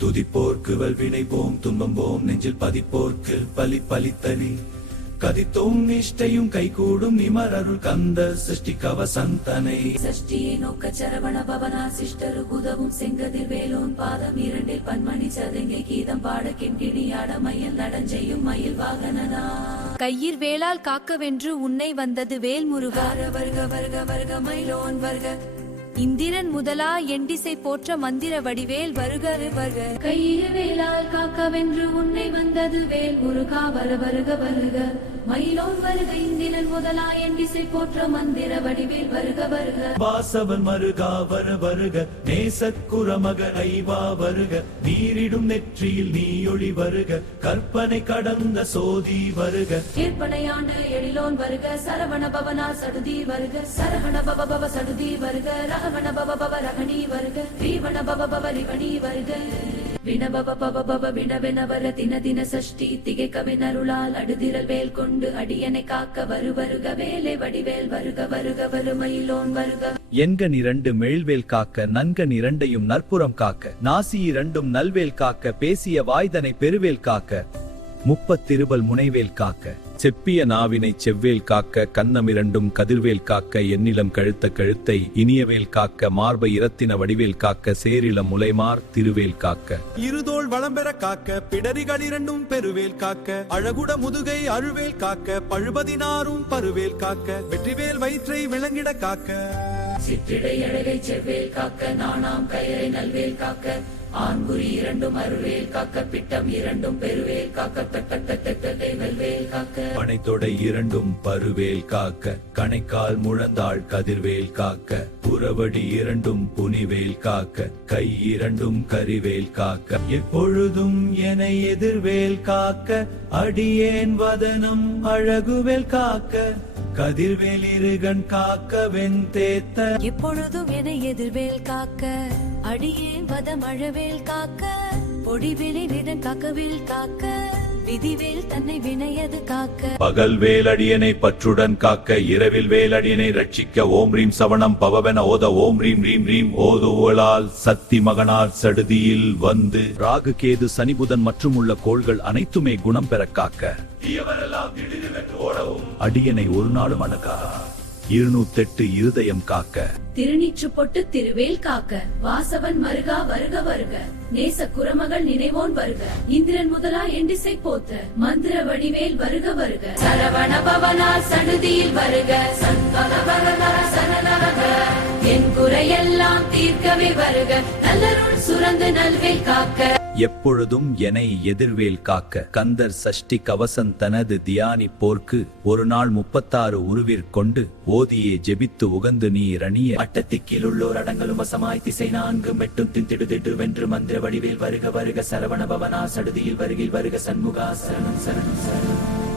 துதிப்போர்க்கு வல்வினை போம் துன்பம் போம் நெஞ்சில் பதிப்போர்க்கு பலி பலித்தனி கதித்தோம் நிஷ்டையும் கைகூடும் நிமரருள் கந்த சிருஷ்டி கவசந்தனை சஷ்டியை நோக்க சரவண பவனா சிஷ்டரு குதவும் செங்கதிர் வேலோன் பாதம் இரண்டில் பன்மணி சதங்கை கீதம் பாட கிண்கிணியாட மயில் நடஞ்செய்யும் மயில் வாகனனா கையிற் வேளால் காக்கவென்று உன்னை வந்தது வேல் முருகா வருக வருக வருக மயிலோன் வருக இந்திரன் முதலா எண்டிசை போற்ற மந்திர வடிவேல் வருக வருக கையிறு வேளால் காக்கவென்று உன்னை வந்தது வேல் முருகா வருக வருக மயிலோன் வருக இந்திரன் முதலா எண்டிசை போற்ற மந்திர வடிவேல் வருக வருக வாசவன் மருகா வருக நேசக்குரமக ஐவா வருக நீரிடும் நெற்றியில் நீயொளி வருக கற்பனை கடந்த சோதி வருக கீர்ப்பனையாண்டு எழிலோன் வருக சரவண பவனா சடுதி வருக சரவண பவ சடுதி வருக ரகவண பவ ரகணி வருக ரீவண பவ ரிவணி வருக வினபவ பவ வினவெனவர தின தின சஷ்டி திகைக்கவினருளால் அடுதிரல் வேல் கொண்டு அடியனை காக்க வருக வேலை வடிவேல் வருக வருமயிலோன் வருக எண்கண் இரண்டு மெழில்வேல் காக்க நன்கண் இரண்டையும் நற்புறம் காக்க நாசி இரண்டும் நல்வேல் காக்க பேசிய வாய்தனை பெருவேல் காக்க முப்பத்திருபல் முனைவேல் காக்க செப்பிய நாவினை செவ்வேல் காக்க கன்னமிரண்டும் கதிர்வேல் காக்க எண்ணிலம் கழுத்த கழுத்தை இனியவேல் காக்க மார்பை இரத்தின வடிவேல் காக்க சேரிளம் முலைமார் திருவேல் காக்க இருதோள் வளம்பெற காக்க பிடரிகள் இரண்டும் பெருவேல் காக்க அழகுட முதுகை அழுவேல் காக்க பழுபதினாரும் பருவேல் காக்க வெற்றிவேல் வயிற்றை விளங்கிட காக்க சிற்றிடை அழகை செவ்வேல் காக்க நாணாம் கயரை நல்வேல் காக்க ஆண்குறி இரண்டும் அருவேல் காக்க பிட்டம் இரண்டும் பெருவேல் காக்க வெல்வேல் காக்க பனைத்தொடை இரண்டும் பருவேல் காக்க கணைக்கால் முழந்தாள் கதிர்வேல் காக்க புறவடி இரண்டும் புனிவேல் காக்க கை இரண்டும் கரிவேல் காக்க எப்பொழுதும் என எதிர்வேல் காக்க அடியேன் வதனம் அழகுவேல் காக்க கதிர்வேல் இருகண் காக்க வெந்தேத்த எப்பொழுதும் என எதிர்வேல் காக்க அடியே வதம் அழவேல் காக்க பொடிவேலை நிறம் காக்கவேல் காக்க விதிவேல் தன்னை வினையது காக்க பகல் வேலடியனை பற்றுடன் காக்க இரவில் வேலடியனை ரட்சிக்க ஓம் ரீம் சவணம் பவவென ஓத ஓம் ரீம் ரீம் ரீம் ஓதுவலால் சக்தி மகனார் சடுதியில் வந்து ராகு கேது சனிபுதன் மற்றும் உள்ள கோள்கள் அனைத்துமே குணம் பெற காக்க அடியனை ஒரு நாளும் அணுகா 208 இருதயம் காக்க திருநீற்று பொட்டு திருவேல் காக்க வாசவன் மருகா வருக நேச குரமகள் நினைவோன் வருக இந்திரன் முதலா எண்டிசை போத்த மந்திர வடிவேல் வருக சரவண பவனா சடுதியில் வருக சந்தன பரதர சனநரக என் குறையெல்லாம் தீர்க்கவே வருக நல்லருள் சுரந்து நல்வேல் காக்க எப்பொழுதும் எனை எதிர்வேல் காக்க கந்தர் சஷ்டி கவசன் தனது தியானி போர்க்கு ஒரு நாள் 36 உருவிற்கொண்டு ஓதியே ஜெபித்து உகந்து நீர் அணிய அட்டத்திக்கில் உள்ளோர் அடங்கலும் வசமாய் திசை 4 மெட்டும் திண்டிடு வென்று மந்திர வடிவேல் வருக சரவண பவனா சடுதியில் வருக சண்முகா சரணம் சரணம் சரணம்